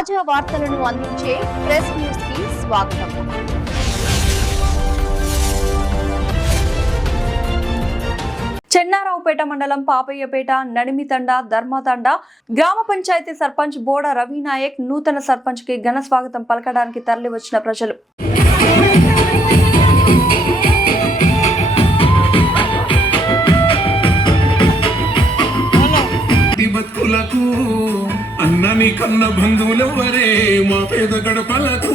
తాజా వార్తలను అందించే ప్రెస్ న్యూస్ కి స్వాగతం. చెన్నారావుపేట మండలం పాపయ్యపేట, నడిమితండ, ధర్మతండ గ్రామ పంచాయతీ సర్పంచ్ బోడ రవినాయక్ నూతన సర్పంచ్ కి ఘన స్వాగతం పలకడానికి తరలి వచ్చిన ప్రజలు. అన్నని కన్న బంధువులెవరే మా పేద గడపలకు